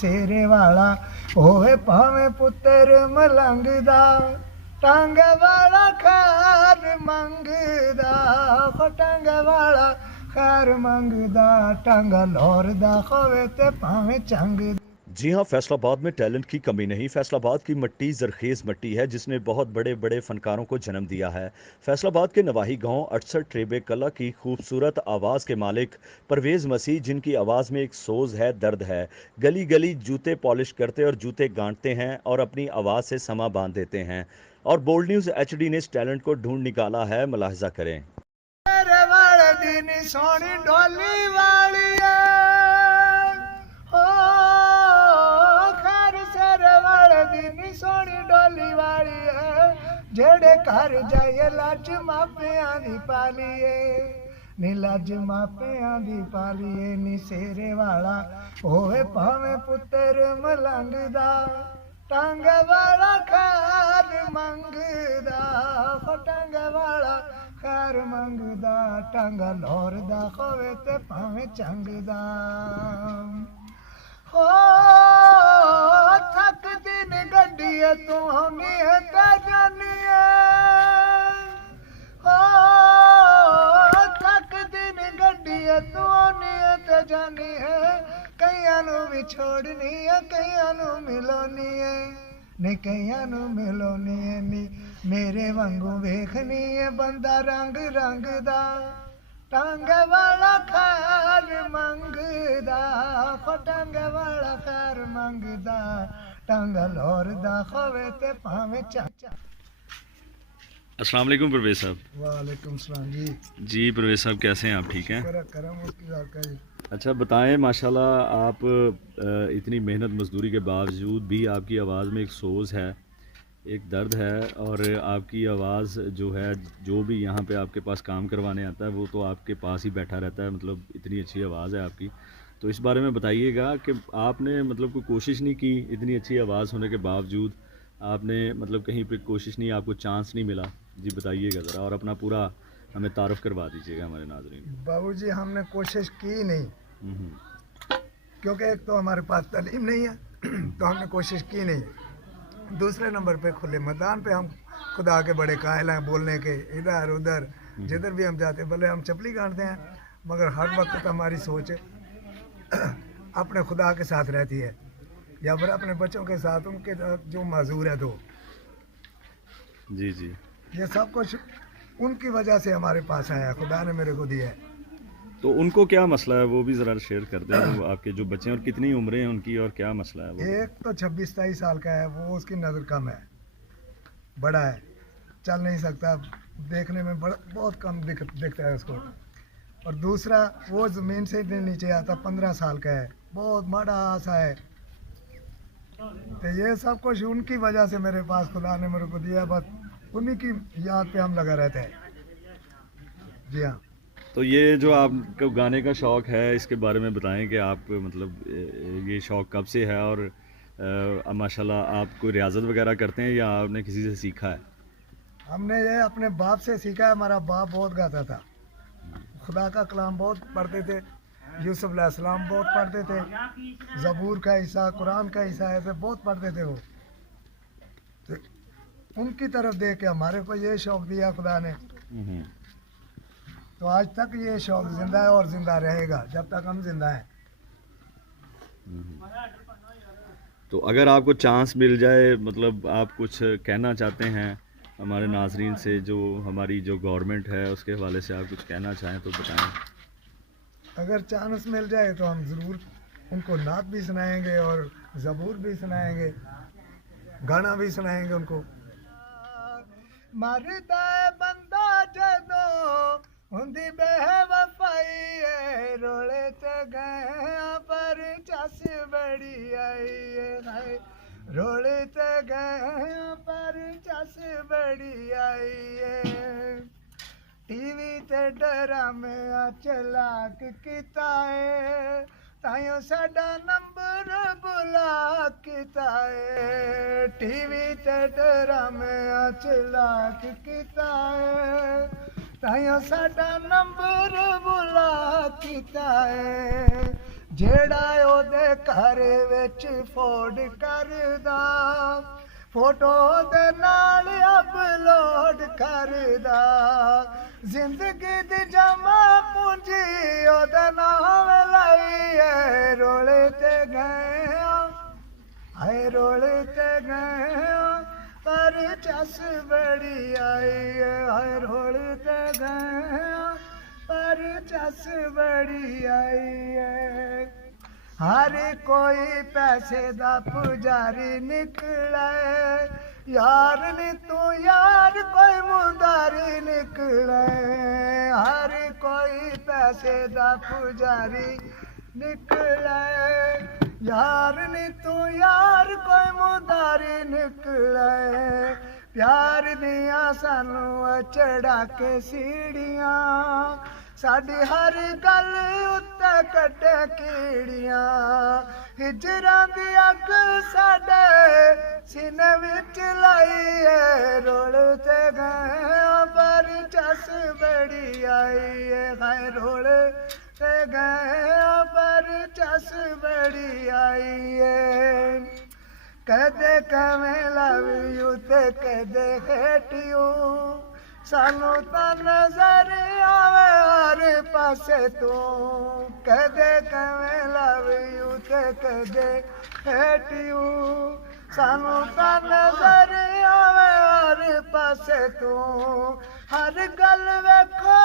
सेरे वाला होवे भावें पुत्र मलंग दा टंग वाला खैर मंगदा हो टंग वाला खैर मंगदा टंग लौर दा होवे ते भावें चंग। जी हाँ, फैसलाबाद में टैलेंट की कमी नहीं। फैसलाबाद की मिट्टी ज़रख़ेज़ मिट्टी है जिसने बहुत बड़े बड़े फ़नकारों को जन्म दिया है। फैसलाबाद के नवाही गांव 68 ट्रेबे कला की खूबसूरत आवाज़ के मालिक परवेज़ मसीह, जिनकी आवाज़ में एक सोज़ है, दर्द है। गली गली जूते पॉलिश करते और जूते गांठते हैं और अपनी आवाज़ से समा बांध देते हैं। और बोल्ड न्यूज़ HD ने इस टैलेंट को ढूंढ निकाला है, मुलाहिज़ा करें। मेरे वाले दिन सोनी डोली वाली है ओ खैर सेरे वाले दिन सोनी डोली वाली है जेड़े घर जाइए लज मापियां दी पालिए नी लज मापियां दी पालिए नी सेरे वाला होवे भावें पुत्र मलंग दा टंग वाला खैर मंगदा हो टंग वाला खैर मंगदा टंग लौरदा होवे ते भावें चंगदा हो थक दिन गड्डीए तू होनी है ते जानी है हो थक दिन गड्डीए तू होनी है ते जानी है कईयां नू भी छोड़नी है कईयां नू मिलोनी है नी कईयां नू मिलोनी है नी मेरे वांगू वेखनी है बंदा रंग रंग दा टंग वाला खैर मंगदा हो टंग वाला खैर मंगदा टंग लौरदा होवे ते भावें चाचा। अस्सलाम वालेकुम परवेज़ साहब। वालेकुम सलाम जी। जी परवेज़ साहब, कैसे हैं आप? ठीक हैं? करम उसकी आपका जी। अच्छा बताएं, माशाल्लाह आप इतनी मेहनत मजदूरी के बावजूद भी आपकी आवाज़ में एक सोज़ है, एक दर्द है, और आपकी आवाज़ जो है, जो भी यहाँ पे आपके पास काम करवाने आता है वो तो आपके पास ही बैठा रहता है। मतलब इतनी अच्छी आवाज़ है आपकी। तो इस बारे में बताइएगा कि आपने मतलब कोई कोशिश नहीं की, इतनी अच्छी आवाज़ होने के बावजूद आपने मतलब कहीं पे कोशिश नहीं, आपको चांस नहीं मिला? जी बताइएगा ज़रा, और अपना पूरा हमें तारफ़ करवा दीजिएगा हमारे नाज़रीन। बाबूजी हमने कोशिश की नहीं क्योंकि एक तो हमारे पास तालीम नहीं है तो हमने कोशिश की नहीं। दूसरे नंबर पे खुले मैदान पे हम खुदा के बड़े कायल हैं बोलने के, इधर उधर जिधर भी हम जाते भले हम चपली गाड़ते हैं मगर हर वक्त हमारी सोच अपने खुदा के साथ रहती है या फिर अपने बच्चों के साथ, उनके जो माजूर है तो जी जी, ये सब कुछ उनकी वजह से हमारे पास आया, खुदा ने मेरे को दिया है। तो उनको क्या मसला है वो भी ज़रा शेयर कर दें, वो आपके जो बच्चे हैं और कितनी उम्रें हैं उनकी और क्या मसला है वो? एक तो 26-27 साल का है, वो उसकी नज़र कम है, बड़ा है, चल नहीं सकता, देखने में बहुत कम दिखता है उसको। और दूसरा वो ज़मीन से नीचे आता 15 साल का है, बहुत बड़ा आशा है। तो ये सब कुछ उनकी वजह से मेरे पास खुदा ने मेरे को दिया, बस उन्हीं की याद पे हम लगा रहते हैं। जी हाँ। तो ये जो आपको गाने का शौक़ है, इसके बारे में बताएं कि आप मतलब ये शौक़ कब से है, और माशाल्लाह आप कोई रियाज़त वगैरह करते हैं या आपने किसी से सीखा है? हमने ये अपने बाप से सीखा है। हमारा बाप बहुत गाता था, खुदा का कलाम बहुत पढ़ते थे, यूसुफ अलैहिस्सलाम बहुत पढ़ते थे, ज़बूर का हिस्सा, कुरान का हिस्सा ऐसे बहुत पढ़ते थे वो। तो उनकी तरफ देख के हमारे को ये शौक़ दिया खुदा ने, तो आज तक ये शौक़ ज़िंदा है और ज़िंदा रहेगा जब तक हम ज़िंदा हैं। तो अगर आपको चांस मिल जाए, मतलब आप कुछ कहना चाहते हैं हमारे नाजरीन से, जो हमारी जो गवर्नमेंट है उसके हवाले से आप कुछ कहना चाहें तो बताएं। अगर चांस मिल जाए तो हम ज़रूर उनको नात भी सुनाएंगे और ज़बूर भी सुनाएंगे, गाना भी सुनाएंगे उनको। मरदा बंदा जदों हुंदी बेवफाई रोले ते गए पर चस बड़ी आई है, रोले ते गए पर चस बड़ी आई है। टीवी ते ड्रामे चलाक किता है, ताइयों साडा नंबर बुला किता है। टीवी ते ड्रामे चलाक किता है, ताइयों साडा नंबर बुला किता है। ਜਿਹੜਾ ਉਹਦੇ ਘਰ ਵਿੱਚ ਫੋੜ ਕਰਦਾ ਫੋਟੋ ਦੇ ਨਾਲ ਅਪਲੋਡ ਕਰਦਾ ਜ਼ਿੰਦਗੀ ਦੀ ਜਮਾ ਪੂੰਜੀ ਉਹਦਾ ਨਾਮ ਲਾਈਏ ਰੋਲੇ ਤੇ ਗਏ ਹਾਏ ਰੋਲੇ ਤੇ ਗਏ ਪਰ ਚਸ ਬੜੀ ਆਈ ਹਾਏ ਰੋਲੇ ਤੇ ਗਏ पर चस बड़ी आई है हर कोई पैसे दा पुजारी निकले यार नी तू यार कोई मुंदारी निकले हर कोई पैसे दा पुजारी निकले यार नी तू यार कोई मुंदारी निकले प्यार दिया सानू चढ़ा के सीढ़ियां साडी हर गल उत्ते कटे कीड़ियां हिजरां दी अग साडे सीने विच लाई है रोल ते गए पर चस बड़ी आई है हाय रोल ते गए पर चस बड़ी आई है कदे कवें लव यू ते कदे हेट यू सानू तां नजर आवे हर पासे तू कदे कवें लव यू ते कदे हेट यू सानू तां नजर आवे हर पासे तू हर गल वेखो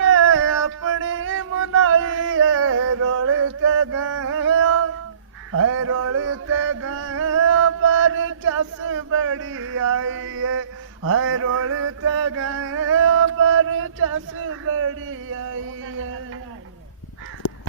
ने अपनी मुनाई है रोल ते गए है रोल ते गए पर चस बड़ी आई है रोल ते गए पर चस बड़ी आई है।